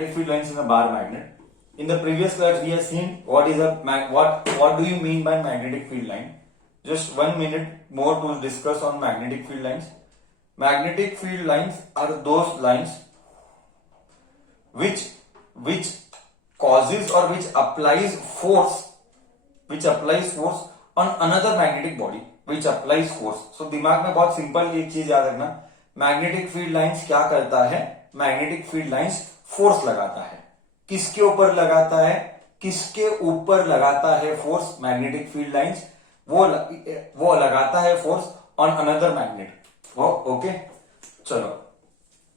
magnetic field lines in a bar magnet. In the previous class, we have seen what is a what do you mean by magnetic field line. Just 1 minute more to discuss on magnetic field lines. Magnetic field lines are those lines which causes or which applies force on another magnetic body, which applies force. So दिमाग में बहुत simple एक चीज याद रखना, magnetic field lines क्या करता है, मैग्नेटिक फील्ड लाइंस फोर्स लगाता है. किसके ऊपर लगाता है, किसके ऊपर लगाता है फोर्स, मैग्नेटिक फील्ड लाइंस वो लगाता है force on another magnet. Okay, चलो.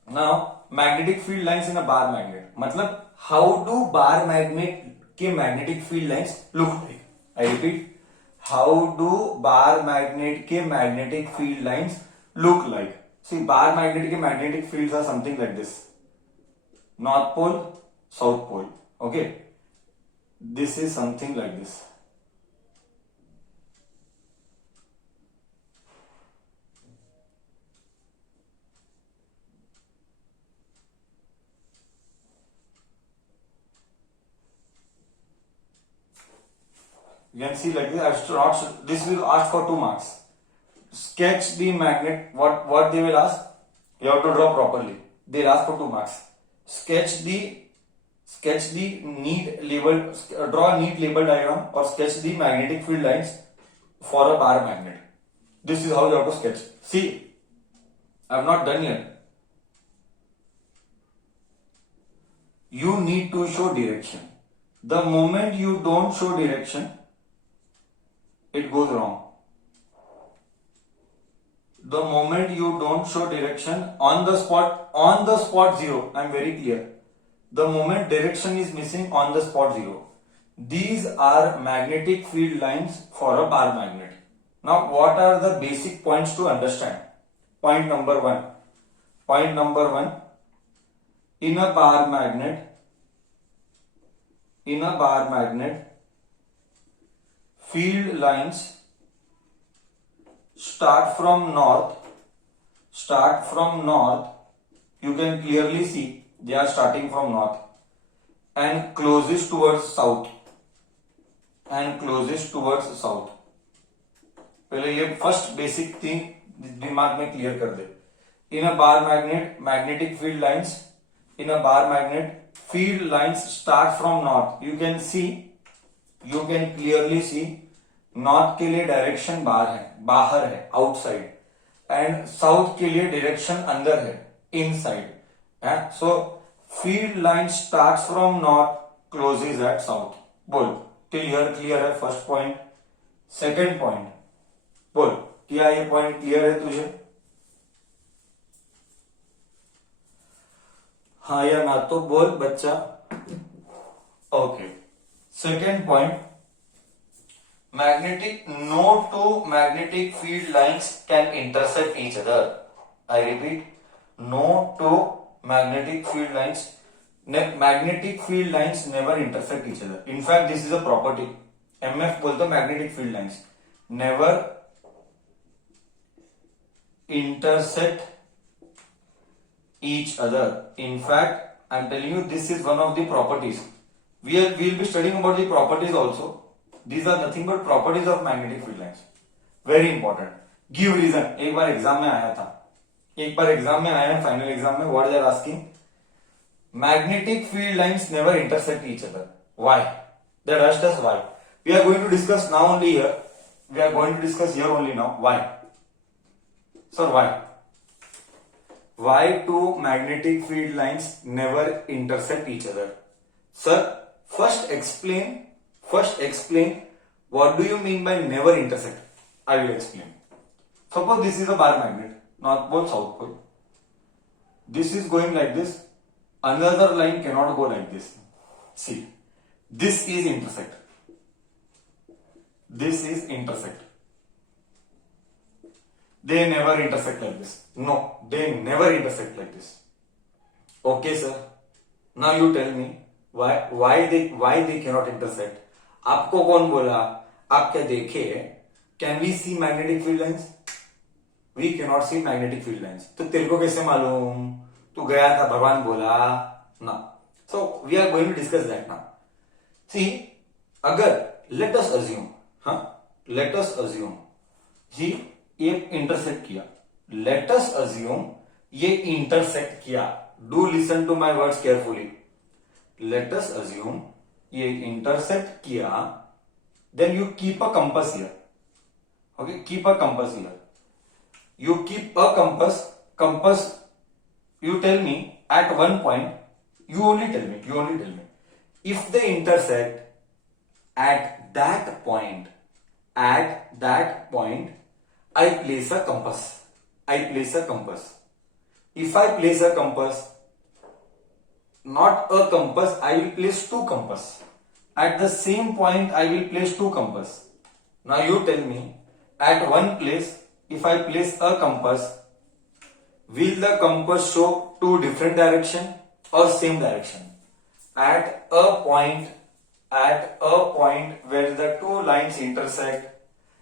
Now magnetic field lines in a bar magnet, मतलब हाउ डू बार मैग्नेट के magnetic field lines look like. I repeat, how do bar magnet के magnetic field lines look like. See, bar magnet के magnetic fields are something like this. North pole, south pole. Okay, this is something like this. You can see like this. This will ask for 2 marks. Sketch the magnet. What they will ask? You have to draw properly. They'll ask for 2 marks. Sketch the neat label. Draw a neat label diagram or sketch the magnetic field lines for a bar magnet. This is how you have to sketch. See, I have not done yet. You need to show direction. The moment you don't show direction, it goes wrong. The moment you don't show direction on the spot zero, I'm very clear. The moment direction is missing on the spot zero. These are magnetic field lines for a bar magnet. Now, what are the basic points to understand? Point number one, in a bar magnet, field lines start from north. You can clearly see they are starting from north and closes towards south. पहले ये first basic thing दिमाग में clear कर दे. In a bar magnet, magnetic field lines in a bar magnet, field lines start from north. You can clearly see north के लिए direction बाहर है, आउटसाइड, एंड साउथ के लिए डायरेक्शन अंदर है, inside. So field line starts from north, closes at south. बोल, till here clear है फर्स्ट पॉइंट. सेकंड पॉइंट बोल, क्या ये पॉइंट क्लियर है तुझे? हाँ या ना तो बोल बच्चा. Okay, second point, no two magnetic field lines can intersect each other. I repeat, no two magnetic field lines never intersect each other. In fact, this is a property. MF बोलते magnetic field lines never intersect each other. In fact, I am telling you, this is one of the properties. We'll be studying about the properties also. These are nothing but properties of magnetic field lines. Very important. Give reason. एक बार exam में आया final exam में. What they are asking? Magnetic field lines never intersect each other. Why? They asked us why. We are going to discuss now only here. We are going to discuss here only now. Why? Sir, why? Why two magnetic field lines never intersect each other? Sir, first explain what do you mean by never intersect. I will explain. Suppose this is a bar magnet, north pole, south pole. This is going like this. Another line cannot go like this. See, this is intersect. They never intersect like this. No, they never intersect like this. Okay, sir. Now you tell me why they cannot intersect. आपको कौन बोला? आप क्या देखे? Can we see magnetic field lines? We cannot see magnetic field lines. तो तेरे को कैसे मालूम? तू गया था, भगवान बोला ना. So we are going to discuss that now. See, अगर let us assume, let us assume जी ये इंटरसेक्ट किया, let us assume ये इंटरसेक्ट किया. Do listen to my words carefully. Let us assume ये इंटरसेक्ट किया, then you keep a compass here. Okay, keep a compass here. You keep a compass. You tell me at one point. You only tell me. If they intersect at that point, I place a compass. If I place a compass, not a compass, I will place two compass. At the same point, I will place two compass. Now you tell me, at one place, if I place a compass, will the compass show two different direction or same direction? At a point where the two lines intersect,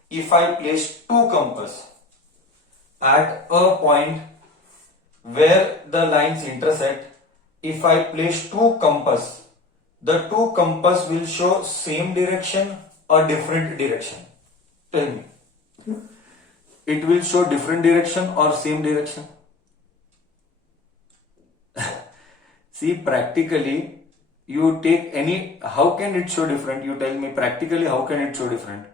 if I place two compass, at a point where the lines intersect, if I place two compass, the two compass will show same direction or different direction? Tell me. It will show different direction or same direction? See, practically, you take any, how can it show different? You tell me practically how can it show different?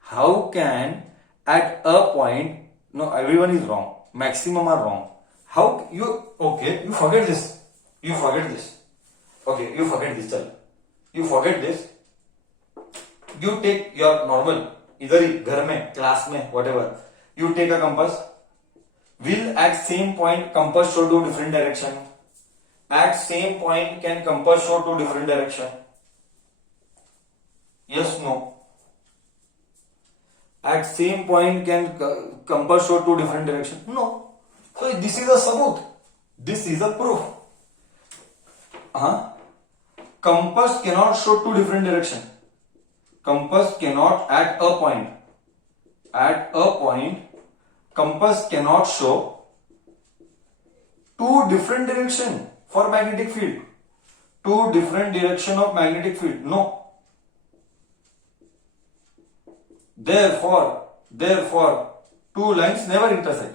How can at a point, no, everyone is wrong. Maximum are wrong. How you, okay, you forget this. Okay, you forget this, chal. You forget this. You take your normal, इधर ही घर में, class में, whatever. You take a compass. Will at same point compass show two different direction? At same point can compass show two different direction? Yes, no. At same point can compass show two different direction? No. So this is a sabut. This is a proof. Compass cannot show two different direction. Compass cannot at a point. Compass cannot show two different direction for magnetic field. Two different direction of magnetic field. No. Therefore, two lines never intersect.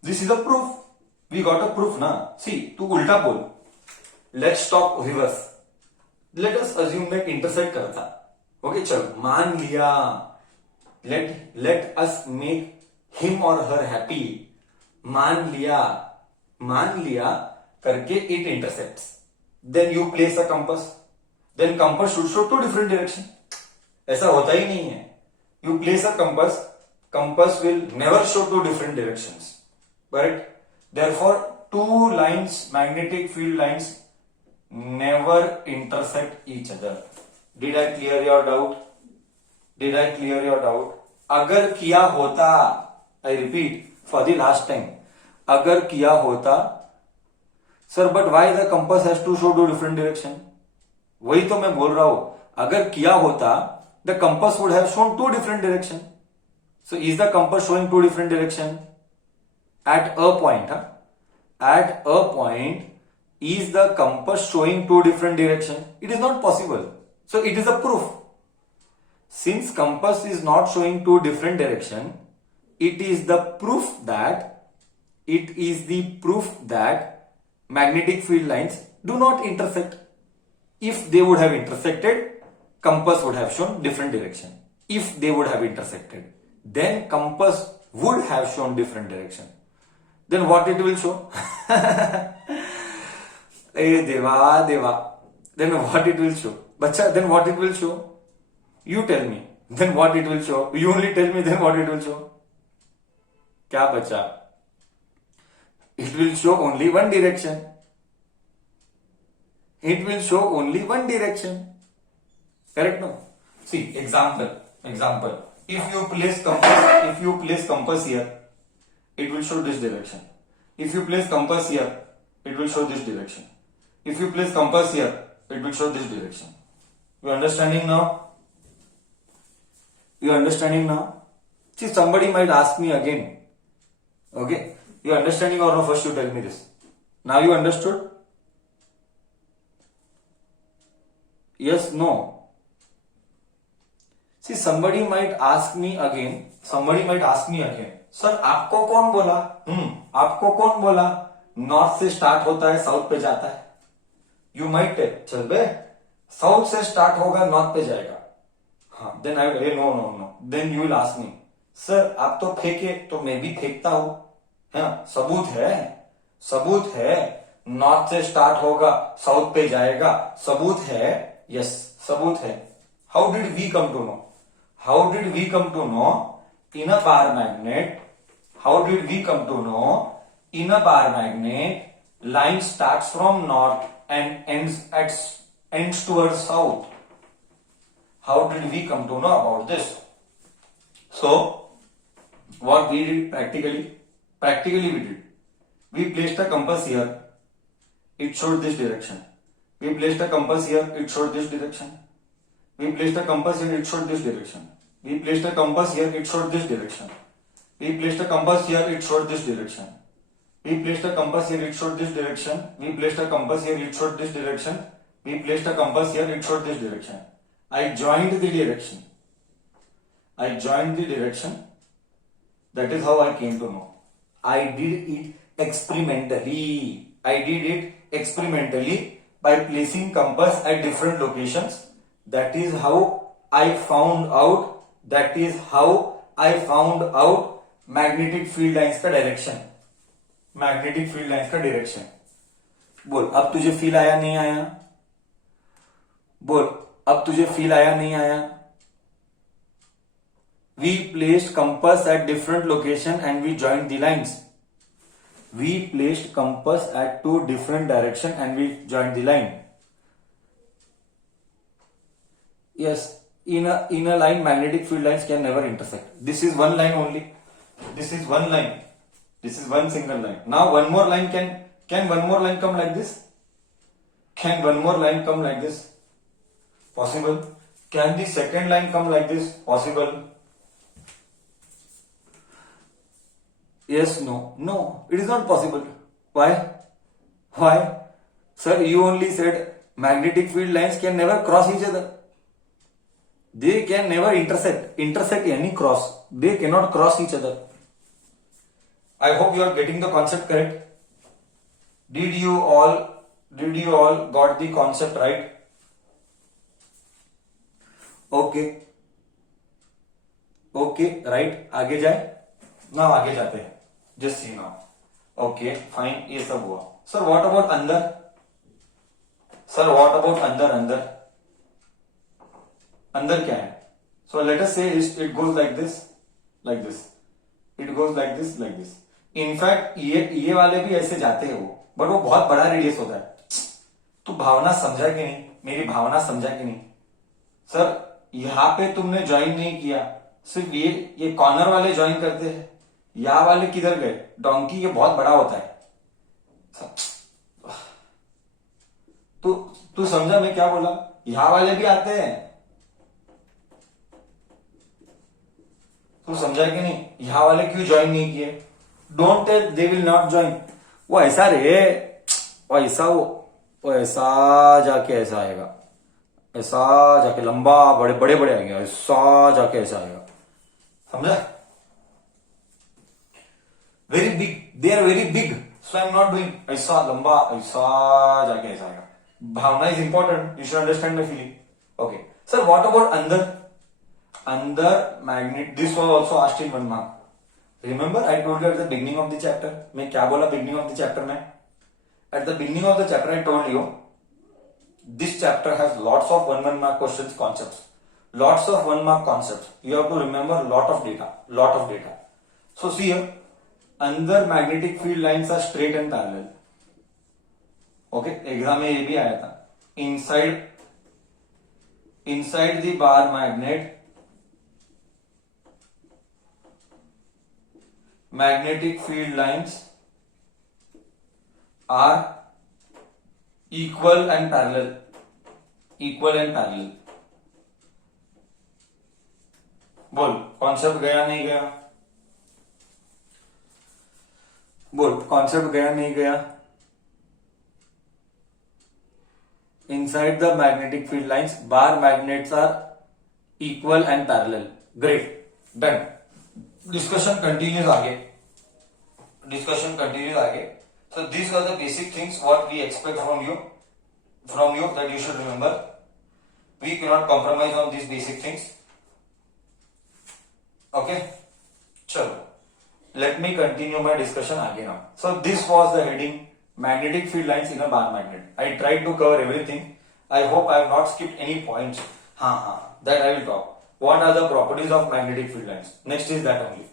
This is a proof. We got a proof na. See, to ulta bol. Let's talk reverse. Let us assume that intersect करता. Okay, चलो मान लिया. Let us make him or her happy. मान लिया करके it intersects. Then you place a compass. Then compass should show two different direction. ऐसा होता ही नहीं है. You place a compass will never show two different directions. Correct? Therefore, two lines, magnetic field lines, never intersect each other. Did I clear your doubt? अगर किया होता, I repeat for the last time, अगर किया होता, sir, but why the compass has to show two different direction? वही तो मैं बोल रहा हूं. अगर किया होता, the compass would have shown two different direction. So is the compass showing two different direction? At a point, At a point, is the compass showing two different direction? It is not possible. So it is a proof. Since compass is not showing two different direction, it is the proof that magnetic field lines do not intersect. If they would have intersected, compass would have shown different direction. If they would have intersected, then compass would have shown different direction. Then what it will show? Deva. Then what it will show? Bacha, then what it will show? You tell me. Then what it will show? You only tell me then what it will show. Kya bacha? It will show only one direction. It will show only one direction. Correct, no? See, example. If you place compass here, it will show this direction. If you place compass here, it will show this direction. If you place compass here, it will show this direction. You understanding now? See, somebody might ask me again. Okay? You understanding or no? First you tell me this. Now you understood? Yes, no. See, somebody might ask me again, sir आपको कौन बोला, आपको कौन बोला north से start होता है south पे जाता है? यू माइट चल बे, साउथ से स्टार्ट होगा नॉर्थ पे जाएगा. हाँ, then I will know no no, then you will ask me, sir आप तो फेंके तो मैं भी फेंकता हूं. हाँ, सबूत है, नॉर्थ से स्टार्ट होगा साउथ पे जाएगा, सबूत है. यस, सबूत है. How did we come to know? How did we come to know in a bar magnet? How did we come to know in a bar magnet line starts from north and ends towards south? How did we come to know about this? So what we did practically we placed a compass here, it showed this direction. We placed a compass here, it showed this direction. We placed a compass here, it showed this direction. We placed a compass here, it showed this direction. We placed a compass here, it showed this direction. We placed a compass here, it showed this direction. We placed a compass here, it showed this direction. We placed a compass here, it showed this direction. I joined the direction. That is how I came to know. I did it experimentally. By placing compass at different locations. That is how I found out magnetic field lines का direction. बोल अब तुझे feel आया नहीं आया? We placed compass at different location and we joined the lines. We placed compass at two different direction and we joined the line. Yes, in a line magnetic field lines can never intersect. This is one line only. This is one single line. Now one more line can one more line come like this? Can one more line come like this? Possible. Can the second line come like this? Possible. Yes, no, it is not possible. Why? Sir, you only said magnetic field lines can never cross each other. They can never intersect any cross. They cannot cross each other. I hope you are getting the concept correct. Did you all got the concept right? Okay, right. आगे जाए ना, आगे जाते हैं. Just see now. Okay, fine. ये सब हुआ. Sir, what about अंदर? अंदर क्या है? So let us say it goes like this. It goes like this. In fact, ये वाले भी ऐसे जाते हैं वो, बट वो बहुत बड़ा रेडियस होता है. तू भावना समझा कि नहीं? मेरी भावना समझा कि नहीं? सर, यहां पे तुमने ज्वाइन नहीं किया, सिर्फ ये कॉर्नर वाले ज्वाइन करते हैं. यहां वाले किधर गए? डोंकी ये बहुत बड़ा होता है. तू समझा मैं क्या बोला? यहां वाले भी आते हैं. तू समझा कि नहीं? यहां वाले क्यों ज्वाइन नहीं किए? Don't tell they will not join. वो ऐसा रे, वो ऐसा जाके ऐसा आएगा, ऐसा जाके लंबा बड़े आएगा, ऐसा जाके ऐसा आएगा. समझा? Very big, they are very big, so I am not doing ऐसा लंबा, ऐसा जाके ऐसा आएगा. भावना is important, you should understand my feeling. Okay sir, what about अंदर magnet? This was also asked in 1 mark. Remember I told you at the beginning of the chapter. मैं क्या बोला बिगिनिंग ऑफ द चैप्टर में? At the beginning of the chapter I told you this chapter has lots of 1 mark questions, concepts, lots of 1 mark concepts. You have to remember lot of data. So see here, अंदर magnetic field lines are straight and parallel. Okay, exam में ये भी आया था. inside the bar magnet, magnetic field lines are equal and parallel. बोल, concept गया नहीं गया? बोल, कॉन्सेप्ट गया नहीं गया? inside the magnetic field lines bar magnets are equal and parallel. Great, done. Discussion continues आगे. So these are the basic things what we expect from you that you should remember. We cannot compromise on these basic things. Okay, chalo. Let me continue my discussion again now. So this was the heading magnetic field lines in a bar magnet. I tried to cover everything. I hope I have not skipped any points. That I will talk. What are the properties of magnetic field lines? Next is that only.